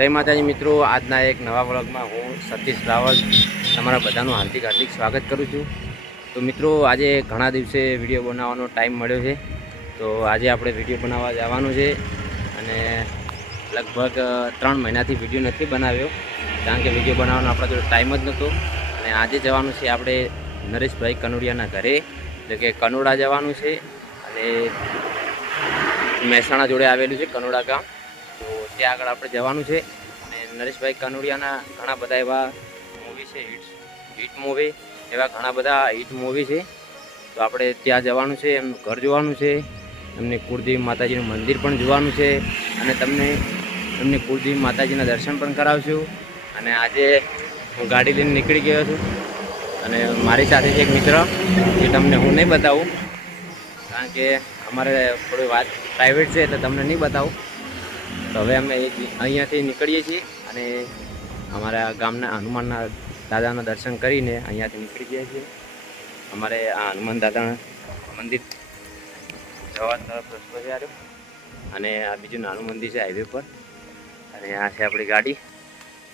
જય માતાજી મિત્રો, આજના એક નવા વ્લોગમાં હું સતીશ રાવલ તમારા બધાનું હાર્દિક હાર્દિક સ્વાગત કરું છું. તો મિત્રો, આજે ઘણા દિવસે વીડિયો બનાવવાનો ટાઈમ મળ્યો છે. તો આજે આપણે વીડિયો બનાવવા જવાનું છે અને લગભગ ત્રણ મહિનાથી વીડિયો નથી બનાવ્યો, કારણ કે વીડિયો બનાવવાનો આપણા જોડે ટાઈમ જ નહોતો. અને આજે જવાનું છે આપણે નરેશભાઈ કનોડિયાના ઘરે, એટલે કે કનોડા જવાનું છે અને મહેસાણા જોડે આવેલું છે કનોડા ગામ. તો ત્યાં આગળ આપણે જવાનું છે. અને નરેશભાઈ કાનુડિયાના ઘણા બધા એવા મૂવી છે હિટ હિટ મૂવી એવા ઘણા બધા હિટ મૂવી છે. તો આપણે ત્યાં જવાનું છે, એમનું ઘર જોવાનું છે. એમને કુળદેવી માતાજીનું મંદિર પણ જોવાનું છે. અને તમને એમને કુળદેવી માતાજીના દર્શન પણ કરાવશું. અને આજે હું ગાડી લઈને નીકળી ગયો છું. અને મારી સાથે છે એક મિત્ર જે તમને હું નહીં બતાવું. કારણ કે અમારે થોડી વાત પ્રાઇવેટ છે, એટલે તમને નહીં બતાવું. તો હવે અમે અહીંયાથી નીકળીએ છીએ અને અમારા ગામના હનુમાનના દાદાના દર્શન કરીને અહીંયાથી નીકળી જઈએ છીએ. અમારે આ હનુમાન દાદાના મંદિર જવા તરફ રસ્તો છે અને આ બીજું નાનું મંદિર છે હાઈવે પર. અને આ છે આપણી ગાડી.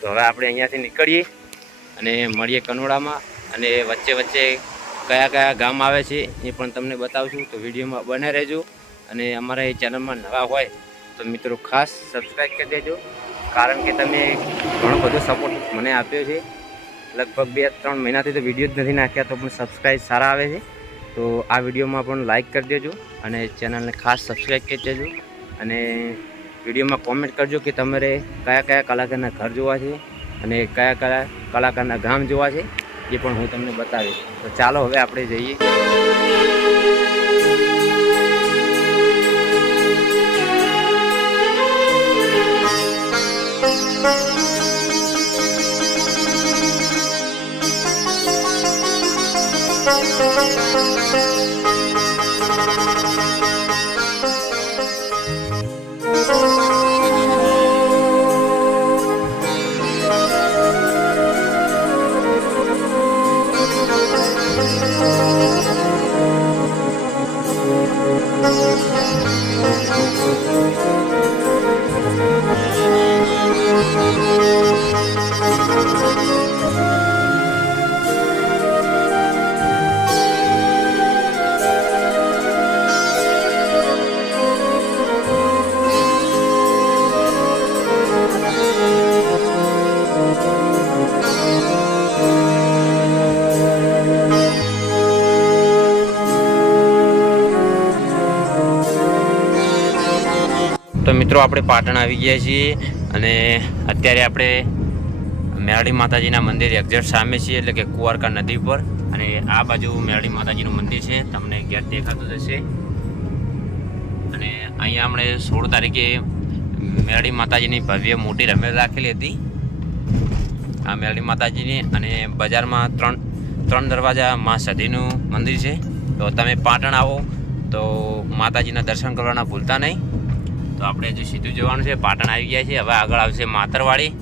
તો હવે આપણે અહીંયાથી નીકળીએ અને મળીએ કનોડામાં. અને વચ્ચે વચ્ચે કયા કયા ગામ આવે છે એ પણ તમને બતાવશું. તો વિડીયોમાં બને રહેજો. અને અમારા એ ચેનલમાં નવા હોય તો મિત્રો ખાસ સબસ્ક્રાઈબ કરી દેજો, કારણ કે તમે ઘણો બધો સપોર્ટ મને આપ્યો છે. લગભગ બે, ત્રણ મહિનાથી તો વીડિયો જ નથી નાખ્યા, તો પણ સબસ્ક્રાઈબ સારા આવે છે. તો આ વિડીયોમાં પણ લાઇક કરી દેજો અને ચેનલને ખાસ સબસ્ક્રાઈબ કરી દેજો. અને વિડીયોમાં કોમેન્ટ કરજો કે તમારે કયા કયા કલાકારના ઘર જોવા છે અને કયા કયા કલાકારના ગામ જોવા છે, એ પણ હું તમને બતાવીશ. તો ચાલો હવે આપણે જઈએ. તો મિત્રો, આપણે પાટણ આવી ગયા છીએ અને અત્યારે આપણે મેરડી માતાજીના મંદિર એક્ઝેક્ટ સામે છીએ, એટલે કે કુવારકા નદી પર. અને આ બાજુ મેરડી માતાજીનું મંદિર છે, તમને ગેટ દેખાતું જશે અને અહીંયા આપણે સોળ તારીખે મેરડી માતાજીની ભવ્ય મોટી રમેલ રાખેલી હતી. આ મેરડી માતાજીની અને બજારમાં ત્રણ ત્રણ દરવાજા મા સતીનું મંદિર છે. તો તમે પાટણ આવો, તો માતાજીના દર્શન કરવાના ભૂલતા નહીં. તો આપણે હજુ સીધું જવાનું છે. પાટણ આવી ગયા છીએ. હવે આગળ આવશે માતરવાડી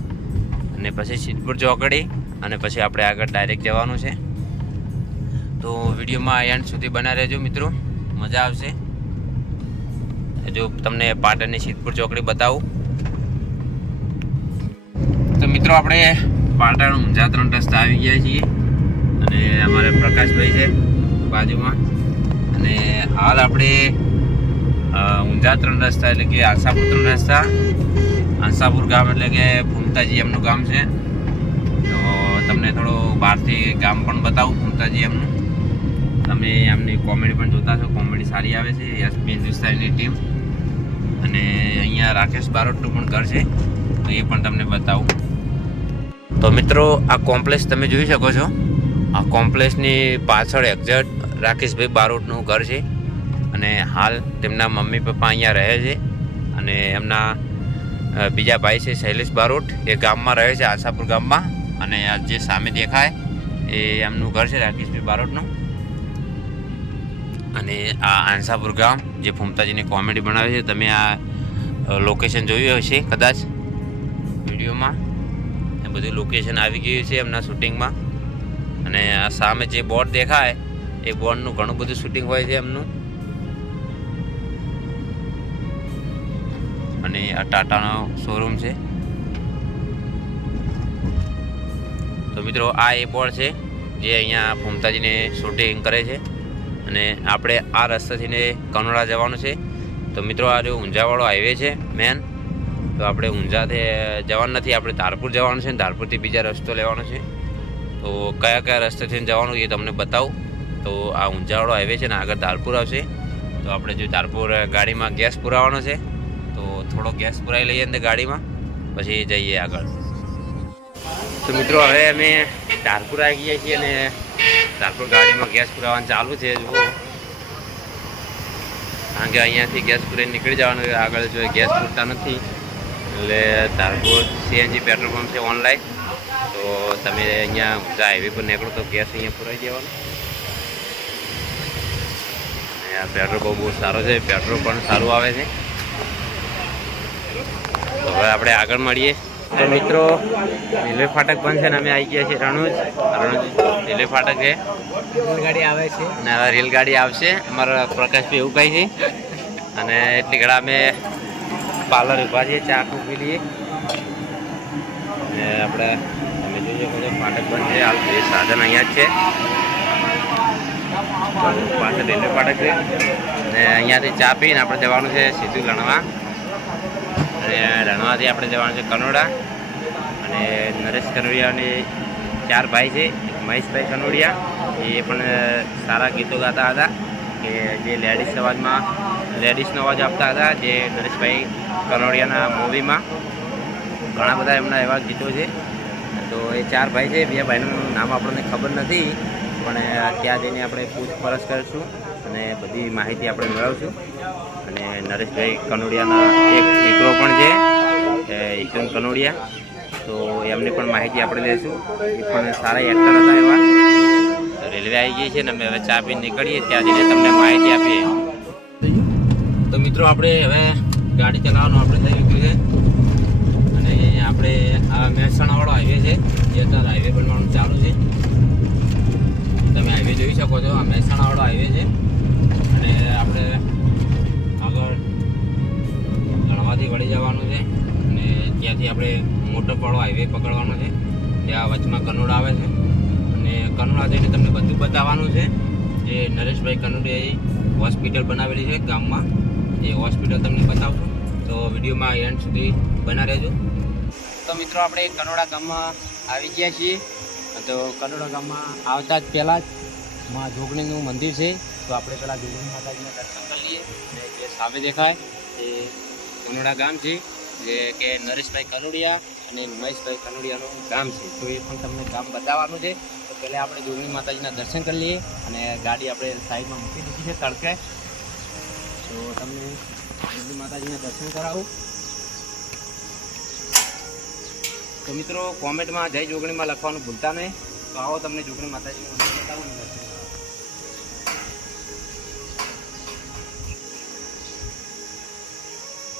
અને પછી સિદ્ધપુર ચોકડી અને પછી આપણે આગળ ડાયરેક્ટ જવાનું છે. તો વિડીયોમાં એન્ડ સુધી બના રહેજો મિત્રો. મજા આવશે. જો તમને પાટણની સિદ્ધપુર ચોકડી બતાવું. તો મિત્રો આપણે પાટણ ઊંઝા ત્રણ રસ્તા આવી ગયા છીએ. અને અમારે પ્રકાશભાઈ છે બાજુમાં. અને હાલ આપણે અ, ઊંઝા ત્રણ રસ્તા એટલે કે આશાપુત્ર રસ્તા. આશાપુર ગામ એટલે કે ફૂમતાજી એમનું ગામ છે. તો તમને થોડું બહારથી ગામ પણ બતાવું ફૂમતાજી એમનું. તમે એમની કોમેડી પણ જોતા છો કોમેડી સારી આવે છે. યશમી હિન્દુસ્તાનીની ટીમ. અને અહીંયા રાકેશ બારોટનું પણ ઘર છે. તો એ પણ તમને બતાવું. તો મિત્રો આ કોમ્પ્લેક્સ તમે જોઈ શકો છો. આ કોમ્પ્લેક્સની પાછળ એક્ઝેક્ટ રાકેશભાઈ બારોટનું ઘર છે. અને હાલ તેમના મમ્મી પપ્પા અહીંયા રહે છે અને એમના બીજા ભાઈ છે શૈલેષ બારોટ, એ ગામમાં રહે છે, આશાપુર ગામમાં. અને આ જે સામે દેખાય એ એમનું ઘર છે રાકેશભાઈ બારોટનું. અને આ આંસાપુર ગામ જે ફૂમતાજીની કોમેડી બનાવે છે, તમે આ લોકેશન જોયું હશે કદાચ વિડીયોમાં? એ બધું લોકેશન આવી ગયું છે એમના શૂટિંગમાં અને આ સામે જે બોર્ડ દેખાય, એ બોર્ડનું ઘણું બધું શૂટિંગ હોય છે એમનું. અને આ ટાટાનો શોરૂમ છે. તો મિત્રો, આ એ બોર્ડ છે, જે અહીંયા ફૂમતાજીને શૂટિંગ કરે છે. અને આપણે આ રસ્તાથીને કનોડા જવાનું છે. તો મિત્રો, આ જો ઊંઝાવાળો હાઈવે છે મેન તો આપણે ઊંઝાથી જવાનું નથી, આપણે ધારપુર જવાનું છે ધારપુરથી બીજા રસ્તો લેવાનો છે. તો કયા કયા રસ્તેથી જવાનું એ તમને બતાવું. તો આ ઊંઝાવાળો હાઈવે છે ને આગળ ધારપુર આવશે. તો આપણે જો ધારપુર ગાડીમાં ગેસ પુરાવાનો છે. થોડો ગેસ પુરાવી લઈએ અંદર ગાડીમાં, પછી જઈએ આગળ. તો મિત્રો, હવે અમે ધારપુર આવી ગયા છીએ અને ધારપુર ગાડીમાં ગેસ પુરાવાનું ચાલુ છે, જુઓ. કારણ કે અહીંયાથી ગેસ પૂરી નીકળી જવાનું આગળ જો ગેસ પૂરતા નથી, એટલે ધારપુર સીએનજી પેટ્રોલ પંપ છે ઓનલાઈન. તો તમે અહીંયા ઊંઝા હાઈવે પર નીકળો તો ગેસ અહીંયા પુરાઈ દેવાનો. પેટ્રોલ પંપ બહુ સારો છે, પેટ્રોલ પણ સારું આવે છે. હવે આપણે આગળ મળીએ. તો મિત્રો રેલવે ફાટક પણ છે ને અમે આવી ગયા છીએ રણુજ. રણુજ રેલવે ફાટક છે. રેલગાડી આવે છે. અને હવે રેલગાડી આવશે. અમારા પ્રકાશભાઈ એવું કહે છે. અને એટલી ઘડા અમે પાર્લર ઊભા છીએ ચા પી લઈએ. અને આપણે તમે જોઈ શકો છો ફાટક બંધ છે. હાલ બે સાધન અહીંયા જ છે. પાછળ રેલવે ફાટક છે. અને અહીંયાથી ચા પીને આપણે જવાનું છે સીધું લણવા. અને રણવાથી આપણે જવાનું છે કનોડા. અને નરેશ કનોડિયાની ચાર ભાઈ છે મહેશભાઈ કનોડિયા. એ પણ સારા ગીતો ગાતા હતા કે જે લેડીઝ અવાજમાં, લેડીઝનો અવાજ આપતા હતા જે નરેશભાઈ કનોડિયાના મૂવીમાં ઘણા બધા એમના એવા ગીતો છે. તો એ ચાર ભાઈ છે, બે ભાઈનું નામ આપણને ખબર નથી, પણ ત્યાં જઈને આપણે પૂછપરછ કરીશું. અને બધી માહિતી આપણે મેળવશું. અને નરેશભાઈ કનોડિયાના એક દીકરો પણ છે, એ હિકમ કનોડિયા. તો એમની પણ માહિતી આપણે લઈશું. એ પણ સારા એક્ટર હતા એવા. રેલવે આવી ગઈ છે ને અમે હવે ચા પી નીકળીએ, ત્યાં જઈને તમને માહિતી આપીએ. તો મિત્રો આપણે હવે ગાડી ચલાવવાનું આપણે થઈ ગયું છે. અને આપણે આ મહેસાણાવાળો હાઈવે છે જે અત્યારે હાઈવે બનવાનું ચાલુ છે. તમે હાઈવે જોઈ શકો છો, આ મહેસાણાવાળો હાઈવે છે. અને આપણે આગળ ગણવાથી વળી જવાનું છે. અને ત્યાંથી આપણે મોટરપાડો હાઈવે પકડવાનો છે. ત્યાં વચમાં કનોડ આવે છે. અને કનોડા જઈને તમને બધું બતાવવાનું છે. જે નરેશભાઈ કનોડિયાએ હોસ્પિટલ બનાવેલી છે ગામમાં. એ હોસ્પિટલ તમને બતાવશું. તો વિડીયોમાં એન્ડ સુધી બના રહેજો. તો મિત્રો, આપણે કનોડા ગામમાં આવી ગયા છીએ. તો કનોડા ગામમાં આવતા જ પહેલાં જ માં જોગણીનું મંદિર છે. તો આપણે પહેલાં જોગણી માતાજીના દર્શન કરી લઈએ. અને જે સામે દેખાય એ કનોડા ગામ છે, જે કે નરેશભાઈ કનોડિયા અને મહેશભાઈ કનોડિયાનું ગામ છે. તો એ પણ તમને ગામ બતાવવાનું છે. તો પહેલાં આપણે જોગણી માતાજીના દર્શન કરી લઈએ અને ગાડી આપણે સાઈડમાં મૂકી દીધી છે તડકે. તો તમને જોગણી માતાજીના દર્શન કરાવું. તો મિત્રો, કોમેન્ટમાં જય જોગણીમાં લખવાનું ભૂલતા નહીં. તો આવો તમને જોગણી માતાજીનું બતાવું.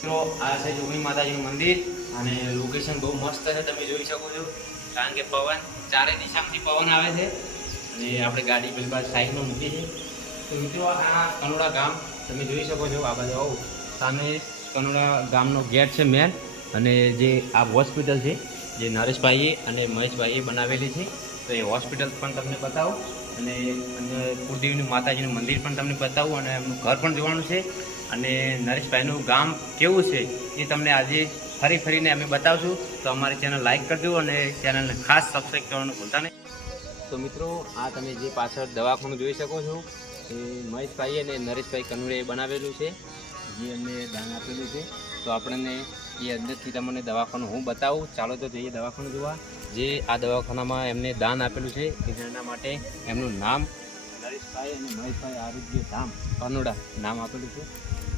મિત્રો, આ છે જોગણી માતાજીનું મંદિર અને લોકેશન બહુ મસ્ત છે, તમે જોઈ શકો છો. કારણ કે પવન ચારે દિશામાંથી પવન આવે છે અને આપણે ગાડી પેલી બાજુ સાઈડમાં મૂકી છે તો મિત્રો, આ કનોડા ગામ, તમે જોઈ શકો છો, આ બાજુ આવું. સામે કનોડા ગામનો ગેટ છે મેન અને જે આ હોસ્પિટલ છે, જે નરેશભાઈએ અને મહેશભાઈએ બનાવેલી છે. તો એ હોસ્પિટલ પણ તમને બતાવું અને અને કુળદેવીનું માતાજીનું મંદિર પણ તમને બતાવું અને એમનું ઘર પણ જોવાનું છે. અને નરેશભાઈનું ગામ કેવું છે એ તમને આજે ફરી ફરીને અમે બતાવશું. તો અમારી ચેનલ લાઇક કરજો અને ચેનલને ખાસ સબસ્ક્રાઈબ કરવાનું ભૂલતા નહીં. તો મિત્રો, આ તમે જે પાછળ દવાખાનું જોઈ શકો છો, એ મહેશભાઈ અને નરેશભાઈ કનુરે બનાવેલું છે, જે અમને દાન આપેલું છે. તો આપણને એ અંદરથી તમને દવાખાનું હું બતાવું. ચાલો તો જઈએ દવાખાનું જોવા. જે આ દવાખાનામાં એમને દાન આપેલું છે જેના માટે એમનું નામ મહેશભાઈ આરોગ્ય ધામ કનોડા નામ આપેલું છે.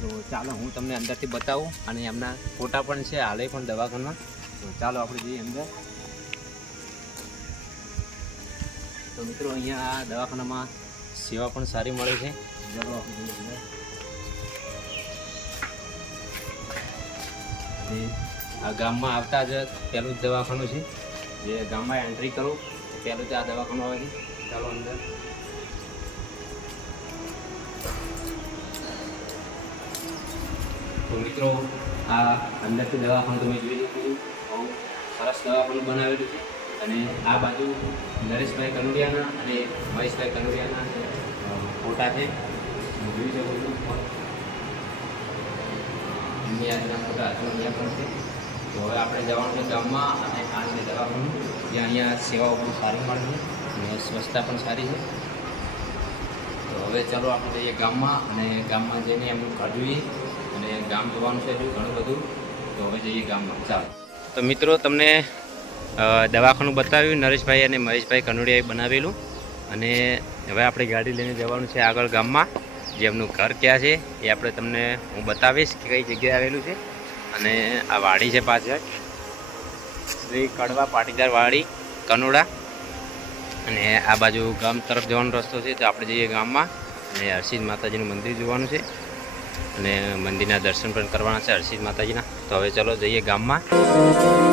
તો ચાલો હું તમને અંદરથી બતાવું અને એમના ફોટા પણ છે, હાલે પણ દવાખાનામાં. તો ચાલો આપણે જઈએ અંદર. તો મિત્રો અહીંયા આ દવાખાનામાં સેવા પણ સારી મળે છે. ચાલો આ ગામમાં આવતા જ પહેલું જ દવાખાનું છે. જે ગામમાં એન્ટ્રી કરું, પહેલું જ આ દવાખાનું આવે છે. ચાલો અંદર. તો મિત્રો, આ અંદરથી દવાખાનું તમે જોઈ શકો છો. બહુ સરસ દવાખાનું બનાવેલું છે. અને આ બાજુ નરેશભાઈ કનુડિયાના અને મહેશભાઈ કનુડિયાના ફોટા છે. જોઈ શકું એમની આજના ફોટા અહીંયા પણ છે. તો હવે આપણે જવાનું છે ગામમાં અને આનંદ દવાખાનું જ્યાં અહીંયા સેવાઓ પણ સારી મળે છે અને સ્વચ્છતા પણ સારી છે. તો હવે ચાલો આપણે જઈએ ગામમાં અને ગામમાં જઈને એમનું જોઈએ. અને ગામ જોવાનું છે ઘણું બધું. તો હવે જઈએ ગામમાં. ચાલો. તો મિત્રો, તમને દવાખાનું બતાવ્યું, નરેશભાઈ અને મહેશભાઈ કનોડિયાએ બનાવેલું. અને હવે આપણે ગાડી લઈને જવાનું છે આગળ ગામમાં. જે એમનું ઘર ક્યાં છે, એ આપણે તમને હું બતાવીશ કે કઈ જગ્યાએ આવેલું છે. અને આ વાડી છે પાછળ. શ્રી કડવા પાટીદાર વાડી, કનોડા. અને આ બાજુ ગામ તરફ જવાનો રસ્તો છે, તો આપણે જઈએ ગામમાં. અને હર્ષિદ માતાજીનું મંદિર જોવાનું છે. અને મંદિરના દર્શન પણ કરવાના છે હર્ષિદ માતાજીના. તો હવે ચલો જઈએ ગામમાં.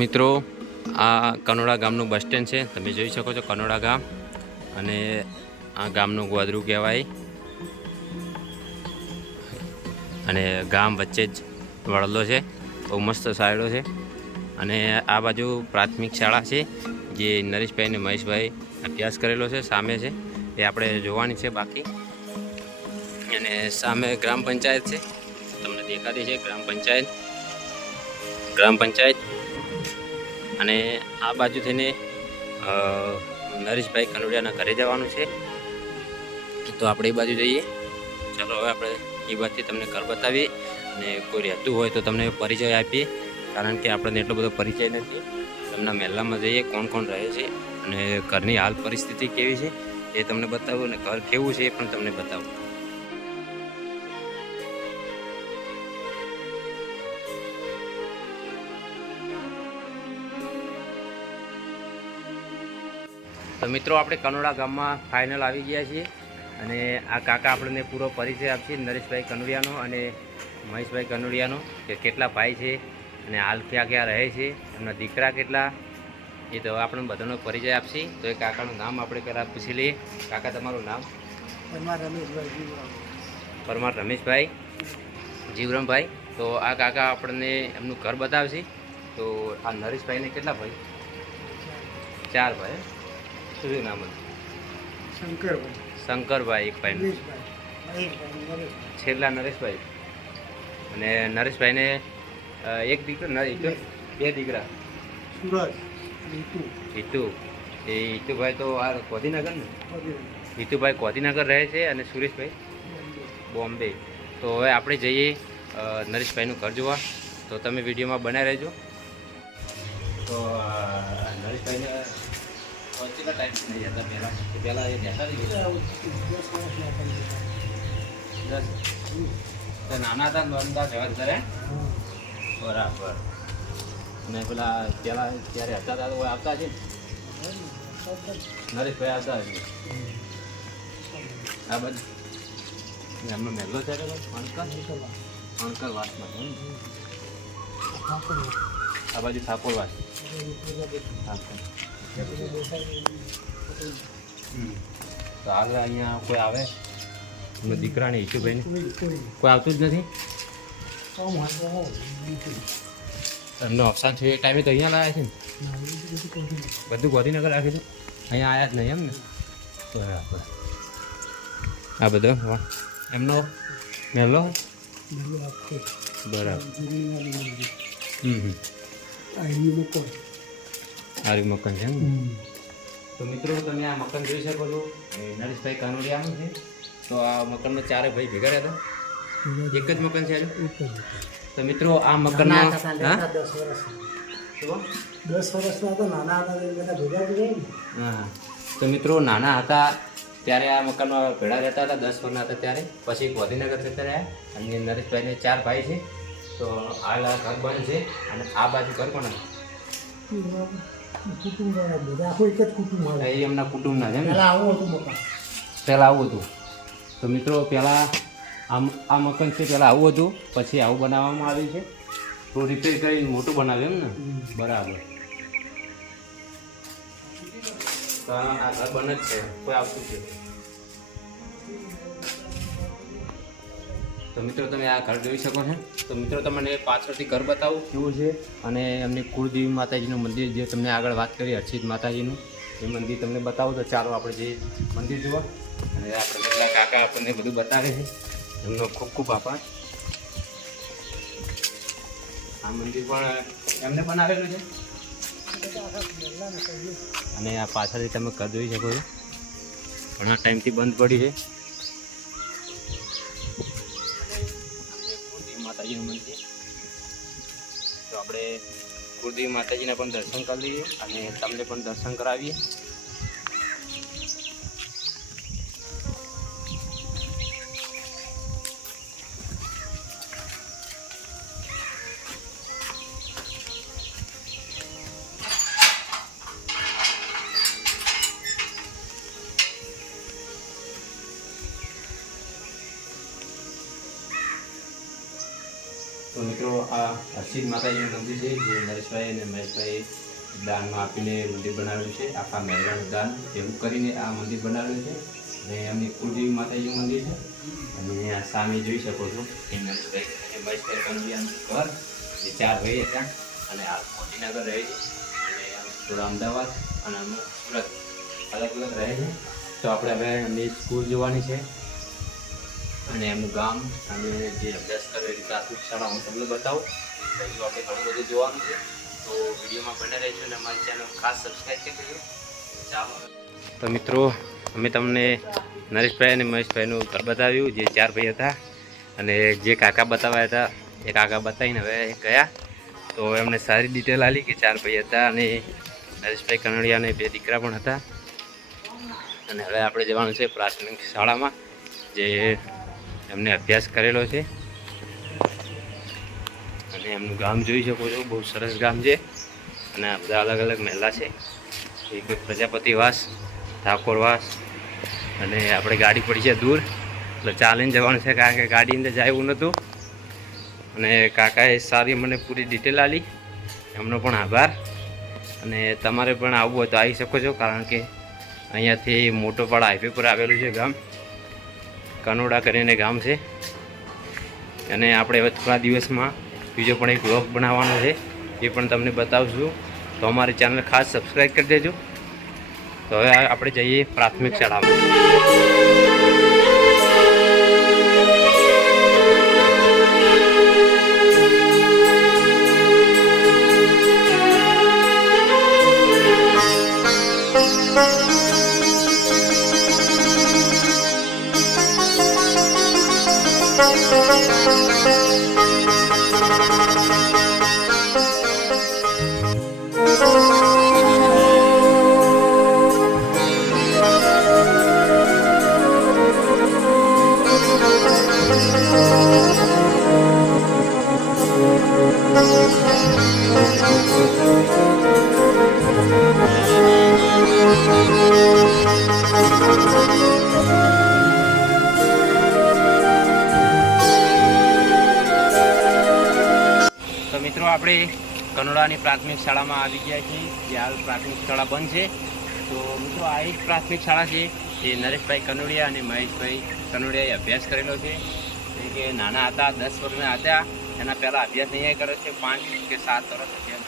મિત્રો, આ કનોડા ગામનું બસ સ્ટેન્ડ છે. તમે જોઈ શકો છો કનોડા ગામ અને આ ગામનું ગોદરું કહેવાય. અને ગામ વચ્ચે જ વડલો છે. બહુ મસ્ત સાયડો છે. અને આ બાજુ પ્રાથમિક શાળા છે, જે નરેશભાઈ અને મહેશભાઈ અભ્યાસ કરેલો છે, સામે છે. એ આપણે જોવાની છે બાકી. અને સામે ગ્રામ પંચાયત છે. તમને દેખાતી છે ગ્રામ પંચાયત. ગ્રામ પંચાયત અને આ બાજુ થઈને નરેશભાઈ કનોડિયાના ઘરે જવાનું છે. તો આપણે એ બાજુ જઈએ. ચાલો હવે આપણે એ બાજુથી તમને ઘર બતાવીએ. અને કોઈ રહેતું હોય તો તમને પરિચય આપીએ. કારણ કે આપણને એટલો બધો પરિચય નથી. તમને મહેલામાં જઈએ, કોણ કોણ રહે છે અને ઘરની હાલ પરિસ્થિતિ કેવી છે એ તમને બતાવું અને ઘર કેવું છે એ પણ તમને બતાવું. મિત્રો આપણે કનોડા ગામમાં ફાઇનલ આવી ગયા છીએ અને આ કાકા આપણને પૂરો પરિચય આપશે નરેશભાઈ કનોડિયાનો અને મહેશભાઈ કનોડિયાનો કે કેટલા ભાઈ છે અને હાલ ક્યાં ક્યાં રહે છે એમના દીકરા કેટલા એ તો આપણને બધાનો પરિચય આપશે. તો એ કાકાનું નામ આપણે પહેલાં પૂછી લઈએ. કાકા તમારું નામ? પરમાર રમેશભાઈ. પરમાર રમેશભાઈ જીવરામભાઈ. તો આ કાકા આપણને એમનું ઘર બતાવશે. તો આ નરેશભાઈને કેટલા ભાઈ? ચાર ભાઈ. શું નામ હતું? શંકરભાઈ. શંકરભાઈ એક ભાઈ મહેશભાઈ મહેશભાઈ નરેશભાઈ. છેલ્લા નરેશભાઈ. અને નરેશભાઈને એક દીકરો બે દીકરા. સુરજ ઈટુ એ હિતુભાઈ તો આ કોધીનગર ને? હિતુભાઈ કોધીનગર રહે છે અને સુરેશભાઈ બોમ્બે. તો હવે આપણે જઈએ નરેશભાઈનું ઘર જોવા. તો તમે વિડીયોમાં બનાવી રહેજો. તો નરેશભાઈને કેટલા ટાઈમ નહીં જતા પહેલાં. પહેલાં એ નાના હતા નોંધતા જવા કરે. બરાબર. અને પેલા પહેલાં જ્યારે હતા હતા તો આવતા છે નરેશભાઈ આવતા હશે આ બાજુ એમનો મહેલો છે અણકર અણકર વાસમાં આ બાજુ ઠાકોર વાસ. ઠાકોર. તો આગળ અહીંયા કોઈ આવે? દીકરાને ઈશુભાઈને કોઈ આવતું જ નથી? એમનો અવસાન થયું એ ટાઈમે તો અહીંયા લાવ્યા છે ને? બધું ગોધીનગર રાખે છે? અહીંયા આવ્યા જ નહીં એમ ને બરાબર. આ બધો એમનો મહેલો બરાબર. હમ હમ. આરી મકાન છે ને? તો મિત્રો તમે આ મકાન જોઈ શકો છો. એ નરેશભાઈ કાનોડિયાનું છે. તો આ મકાનમાં ચારે ભાઈ ભેગા રહેતા એક જ મકાન છે તો મિત્રો આ મકાનમાં હા? દસ વર્ષ. વર્ષના તો નાના હતા ભેગા હા તો મિત્રો નાના હતા ત્યારે આ મકાનમાં ભેળા રહેતા હતા દસ વર્ષના હતા ત્યારે. પછી ગોધીનગર જતા રહ્યા. અને નરેશભાઈને ચાર ભાઈ છે. તો હાલ આ ઘર બંધ છે. અને આ બાજુ ઘર પણ કુટુંબ બધા. આખું એક જ કુટુંબ વાળા એ એમના કુટુંબના છે ને? પહેલાં આવું હતું મકાન. પહેલાં આવું હતું. તો મિત્રો પહેલાં આમ આ મકાન છે પહેલાં આવું હતું. પછી આવું બનાવવામાં આવ્યું છે. તો રિપેર કરીને મોટું બનાવ્યું એમ ને? બરાબર. તો આ આ ઘર બને જ છે. કોઈ આવતું છે તો મિત્રો, તમે આ ઘર જોઈ શકો છો. તો મિત્રો, તમને પાછળથી ઘર બતાવું કેવું છે અને એમની કુળદેવી માતાજીનું મંદિર જે તમને આગળ વાત કરી હર્ષિત માતાજીનું. એ મંદિર તમને બતાવું. તો ચાલો આપણે જે મંદિર જોવા. અને આપણે બધા કાકા આપણને બધું બતાવે છે. એમનો ખૂબ ખૂબ આભાર. આ મંદિર પણ એમને બનાવેલું છે. અને આ પાછળથી તમે ઘર જોઈ શકો છો. ઘણા ટાઈમથી બંધ પડી છે. માતાજીનું મંદિર તો આપણે કુળદેવી માતાજીના પણ દર્શન કરી લઈએ અને તમને પણ દર્શન કરાવીએ. માતાજીનું છે, જે નરેશભાઈ અને મહેશભાઈ દાનમાં આપીને મંદિર બનાવેલું છે, આખા મહેલાનું દાન એવું કરીને આ મંદિર બનાવેલું છે. અને એમની કુળદેવી માતાજીનું મંદિર છે. અને આ સામે જોઈ શકો છો એ નરેશભાઈ અને મહેશભાઈ કંડિયાનું ઘર. જે ચાર ભાઈ હતા. અને હાલ મોતીનગર રહે છે. અને થોડા અમદાવાદ અને અમુક સુરત અલગ અલગ રહે છે. તો આપણે હવે એમની સ્કૂલ જોવાની છે. અને એમનું ગામ અને જે અભ્યાસ કરે એ પ્રાથમિક શાળા હું તમને બતાવું. બીજું આપણે ઘણું બધું જોવાનું છે. તો વિડીયોમાં બને રહેજો અને અમારી ચેનલ ખાસ સબસ્ક્રાઈબ કરી દેજો. ચાલો. તો મિત્રો, અમે તમને નરેશભાઈ અને મહેશભાઈનું ઘર બતાવ્યું, જે ચાર ભાઈ હતા. અને જે કાકા બતાવ્યા હતા, એ કાકા બતાવીને હવે ગયા. તો એમને સારી ડિટેલ આલી કે ચાર ભાઈ હતા અને નરેશભાઈ કનડિયા અને બે દીકરા પણ હતા. અને હવે આપણે જવાનું છે પ્રાથમિક શાળામાં, જે એમને અભ્યાસ કરેલો છે. અને એમનું ગામ જોઈ શકો છો, બહુ સરસ ગામ છે. અને આ બધા અલગ અલગ મહેલા છે. એક પ્રજાપતિવાસ ઠાકોરવાસ અને આપણે ગાડી પડી છે દૂર. એટલે ચાલીને જવાનું છે, કારણ કે ગાડી અંદર જાય એવું નહોતું. અને કાકાએ સારી મને પૂરી ડિટેલ આપી. એમનો પણ આભાર. અને તમારે પણ આવવું હોય તો આવી શકો છો, કારણ કે અહીંયાથી મોટોપાડા હાઈવે પર આવેલું છે ગામ. કનોડા કરીને ગામ છે. અને આપણે હવે થોડા દિવસમાં બીજો પણ એક વ્લોગ બનાવવાનો છે, એ પણ તમને બતાવશું તો અમારી ચેનલ ખાસ સબસ્ક્રાઈબ કરી દેજો. તો હવે આપણે જઈએ પ્રાથમિક શાળામાં. તો કનોડાની પ્રાથમિક શાળામાં આવી ગયા છીએ. જે હાલ પ્રાથમિક શાળા બંધ છે. તો મિત્રો, આ એક પ્રાથમિક શાળા છે જે નરેશભાઈ કનોડિયા અને મહેશભાઈ કનોડિયાએ અભ્યાસ કરેલો છે. કે નાના હતા, દસ વર્ષના હતા. એના પહેલાં અભ્યાસ અહીંયા કરે છે. પાંચ કે સાત વર્ષ અભ્યાસ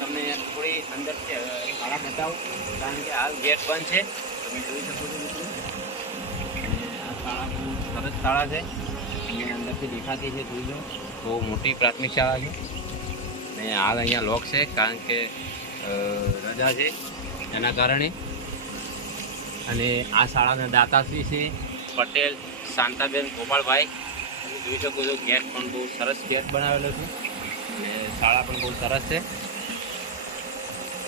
તમને થોડી અંદર શાળા બતાવું. કારણ કે હાલ ગેટ બંધ છે. તમે જોઈ શકો છો આ શાળા સરસ શાળા છે. અને અંદરથી દેખાતી છે જોઈ લો. બહુ મોટી પ્રાથમિક શાળા છે. ને હાલ અહીંયા લોક છે, કારણ કે રજા છે, એના કારણે. અને આ શાળાના દાતાશ્રી છે, પટેલ, શાંતાબેન ગોપાલભાઈ. તમે જોઈ શકો છો, ગેટ પણ બહુ સરસ ગેટ બનાવેલો છે. અને શાળા પણ બહુ સરસ છે.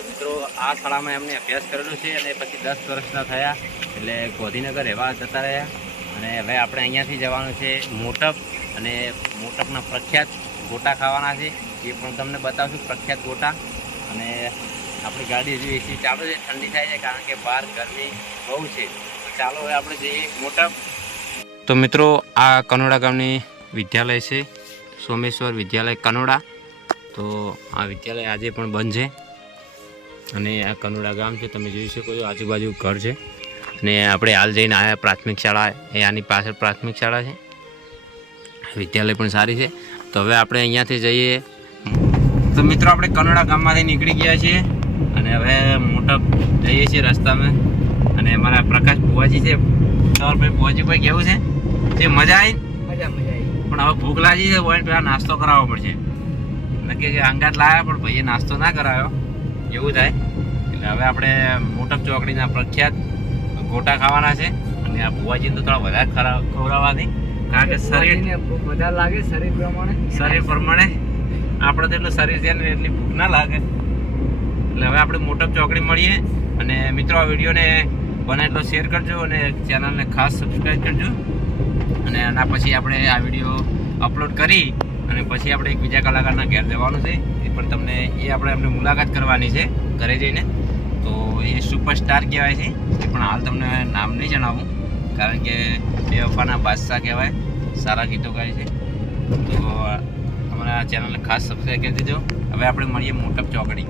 મિત્રો, આ શાળામાં એમને અભ્યાસ કરેલો છે અને પછી દસ વર્ષના થયા, એટલે ગોધીનગર રહેવા જતા રહ્યા. અને હવે આપણે અહીંયાથી જવાનું છે મોટપ, અને મોટપના પ્રખ્યાત ગોટા ખાવાના છે. એ પણ તમને બતાવશું, પ્રખ્યાત ગોટા અને આપણી ગાડી હજુ એસી ચાલુ છે, ઠંડી થાય છે, કારણ કે બહાર ગરમી બહુ છે. ચાલો હવે આપણે જઈએ મોટા. તો મિત્રો, આ કનોડા ગામની વિદ્યાલય છે, સોમેશ્વર વિદ્યાલય કનોડા. તો આ વિદ્યાલય આજે પણ બંધ છે. અને આ કનોડા ગામ છે, તમે જોઈ શકો છો, આજુબાજુ ઘર છે. અને આપણે હાલ જઈને આવ્યા પ્રાથમિક શાળા, એ આની પાછળ પ્રાથમિક શાળા છે. વિદ્યાલય પણ સારી છે. તો હવે આપણે અહીંયાથી જઈએ તો મિત્રો આપણે કનોડા ગામમાંથી નીકળી ગયા છીએ અને હવે મોટા જઈએ છીએ રસ્તામાં. અને મારા પ્રકાશ ભુવાજી છે. ભાઈ ભુવાજીભાઈ કેવું છે? જે મજા આવી? મજા મજા આવી. પણ હવે ભૂખ લાગી છે હોય પેલા નાસ્તો કરાવવો પડશે. નક્કી કે અંગાત લાવ્યા પણ ભાઈએ નાસ્તો ના કરાવ્યો. એવું થાય. એટલે હવે આપણે મોટપ ચોકડીના પ્રખ્યાત ગોટા ખાવાના છે. અને આ ભુવાજી તો થોડા વધારે ખરાબ ખવડાવવાની કારણ કે શરીર મજા લાગે શરીર પ્રમાણે. શરીર પ્રમાણે. આપણે તો એટલું શરીર છે ને, એટલી ભૂખ ના લાગે. એટલે હવે આપણે મોટપ ચોકડી મળીએ અને મિત્રો, આ વિડીયોને બને એટલો શેર કરજો અને ચેનલને ખાસ સબસ્ક્રાઈબ કરજો. અને આના પછી આપણે આ વીડિયો અપલોડ કરી અને પછી આપણે એક બીજા કલાકારના ઘેર જવાનું છે. એ પણ તમને, એ આપણે એમને મુલાકાત કરવાની છે, ઘરે જઈને. તો એ સુપરસ્ટાર કહેવાય છે. એ પણ હાલ તમને નામ નહીં જણાવું, કારણ કે બે વફાના બાદશાહ કહેવાય. સારા ગીતો ગાય છે. તો અમારા ચેનલને ખાસ સબસ્ક્રાઈબ કરી દેજો. હવે આપણે મળીએ મોટપ ચોકડી.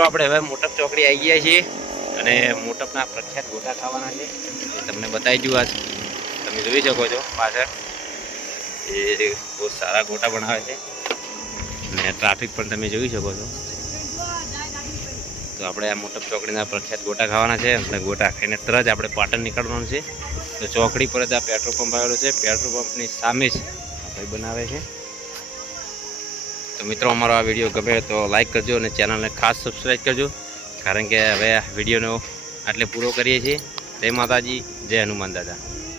મિત્રો, આપણે હવે મોટપ ચોકડી આવી ગયા છીએ અને મોટપના પ્રખ્યાત ગોટા ખાવાના છે. એ તમને બતાવી દઉં આજ. તમે જોઈ શકો છો પાછળ. એ બહુ સારા ગોટા બનાવે છે. અને ટ્રાફિક પણ તમે જોઈ શકો છો. તો આપણે આ મોટપ ચોકડીના પ્રખ્યાત ગોટા ખાવાના છે અને ગોટા ખાઈને તરત આપણે પાટણ નીકળવાનું છે. તો ચોકડી પર જ આ પેટ્રોલ પંપ આવેલો છે. પેટ્રોલ પંપની સામે જ ભાઈ બનાવે છે. તો મિત્રો, અમારો આ વીડિયો ગમે તો લાઈક કરજો અને ચેનલને ખાસ સબસ્ક્રાઈબ કરજો. કારણ કે હવે આ વિડીયોનો આટલે પૂરો કરીએ છીએ. જય માતાજી, જય હનુમાન દાદા.